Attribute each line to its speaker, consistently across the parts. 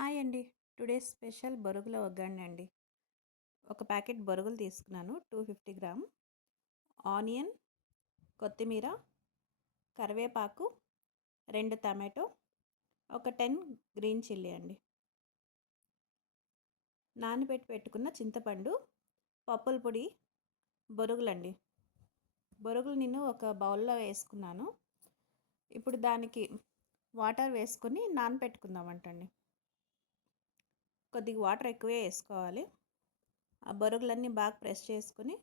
Speaker 1: Hi అండి. Today special బొరుగుల ఒగ్గండి అండి. ఒక ప్యాకెట్ బొరుగులు తీసుకున్నాను. Two fifty gram. ఆనియన్ కొత్తిమీర కరివేపాకు రెండు టమాటో ఒక టెన్ గ్రీన్ చిల్లీ అండి. నానబెట్టి పెట్టుకున్న చింతపండు పప్పుల పొడి బొరుగులండి. బొరుగులు నేను ఒక బౌల్లో వేసుకున్నాను. ఇప్పుడు దానికి వాటర్ వేసుకొని నానపెట్టుకుందామంటండి కొద్దిగా వాటర్ ఎక్కువే వేసుకోవాలి. ఆ బొరుగులన్నీ బాగా ప్రెస్ చేసుకుని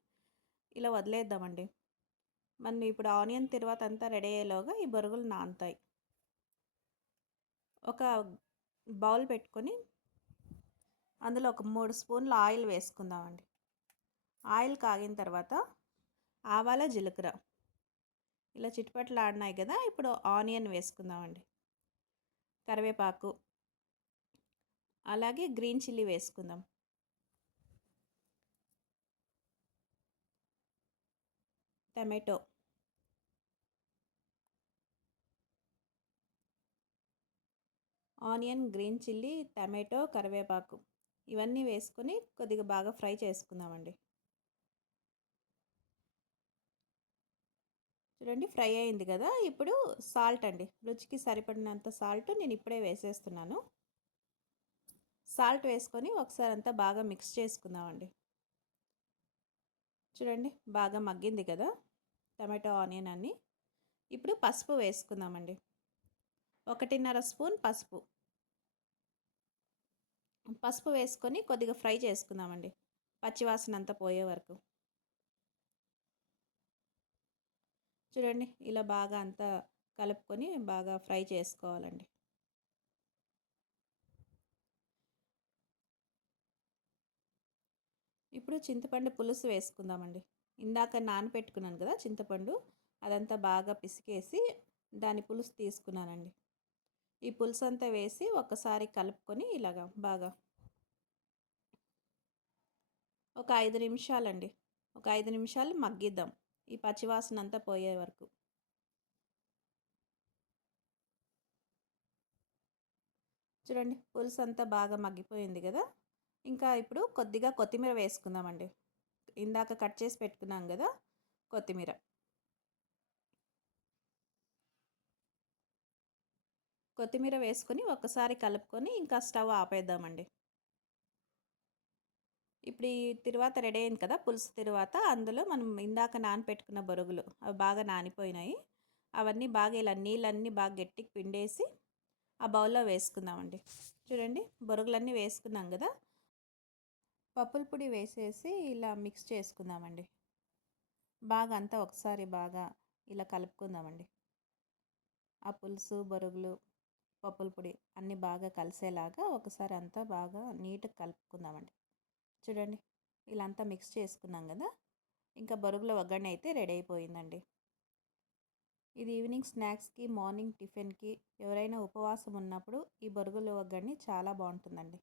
Speaker 1: ఇలా వదిలేద్దామండి. మనం ఇప్పుడు ఆనియన్ తర్వాత అంతా రెడీ అయ్యేలోగా ఈ బొరుగులు నానుతాయి. ఒక బౌల్ పెట్టుకొని అందులో ఒక మూడు స్పూన్ల ఆయిల్ వేసుకుందామండి. ఆయిల్ కాగిన తర్వాత ఆవాల జీలకర్ర. ఇలా చిట్టుపట్లు ఆడినాయి కదా ఇప్పుడు ఆనియన్ వేసుకుందామండి. కరివేపాకు అలాగే గ్రీన్ చిల్లీ వేసుకుందాం. Tomato. Onion green chilli tomato కరివేపాకు ఇవన్నీ వేసుకొని కొద్దిగా బాగా ఫ్రై చేసుకుందామండి. చూడండి ఫ్రై అయింది కదా ఇప్పుడు సాల్ట్ అండి. రుచికి సరిపడినంత సాల్ట్ నేను ఇప్పుడే వేసేస్తున్నాను. సాల్ట్ వేసుకొని ఒకసారి అంతా బాగా మిక్స్ చేసుకుందామండి. చూడండి బాగా మగ్గింది కదా? టమాటో ఆనియన్ అన్ని. ఇప్పుడు పసుపు వేసుకుందామండి. ఒకటిన్నర స్పూన్ పసుపు. పసుపు వేసుకొని కొద్దిగా ఫ్రై చేసుకుందామండి. పచ్చివాసన అంతా పోయే వరకు. చూడండి ఇలా బాగా అంతా కలుపుకొని బాగా ఫ్రై చేసుకోవాలండి. ఇప్పుడు చింతపండు పులుసు వేసుకుందామండి. ఇందాక నానపెట్టుకున్నాను కదా చింతపండు అదంతా బాగా పిసికేసి దాని పులుసు తీసుకున్నానండి. ఈ పులుసు అంతా వేసి ఒకసారి కలుపుకొని ఇలాగా బాగా ఒక ఐదు నిమిషాలండి. ఒక ఐదు నిమిషాలు మగ్గిద్దాం. ఈ పచ్చివాసన అంతా పోయే వరకు. చూడండి పులుసు అంతా బాగా మగ్గిపోయింది కదా? ఇంకా ఇప్పుడు కొద్దిగా కొత్తిమీర వేసుకుందామండి. ఇందాక కట్ చేసి పెట్టుకున్నాం కదా కొత్తిమీర. కొత్తిమీర వేసుకొని ఒకసారి కలుపుకొని ఇంకా స్టవ్ ఆపేద్దామండి. ఇప్పుడు ఈ తర్వాత రెడీ అయింది కదా పులుసు తరువాత అందులో మనం ఇందాక నానపెట్టుకున్న బొరుగులు అవి బాగా నానిపోయినాయి. అవన్నీ బాగా ఇలా నీళ్ళన్నీ బాగా గట్టికి పిండేసి ఆ బౌల్లో వేసుకుందామండి. చూడండి బొరుగులన్నీ వేసుకున్నాం కదా పప్పుల పొడి వేసేసి ఇలా మిక్స్ చేసుకుందామండి. బాగా అంతా ఒకసారి బాగా ఇలా కలుపుకుందామండి. ఆ పులుసు బొరుగులు పప్పుల పొడి అన్నీ బాగా కలిసేలాగా ఒకసారి అంతా బాగా నీట్గా కలుపుకుందామండి. చూడండి ఇలా అంతా మిక్స్ చేసుకున్నాం కదా ఇంకా బొరుగుల వగ్గని అయితే రెడీ అయిపోయిందండి. ఇది ఈవినింగ్ స్నాక్స్కి మార్నింగ్ టిఫిన్కి ఎవరైనా ఉపవాసం ఉన్నప్పుడు ఈ బొరుగుల వగ్గని చాలా బాగుంటుందండి.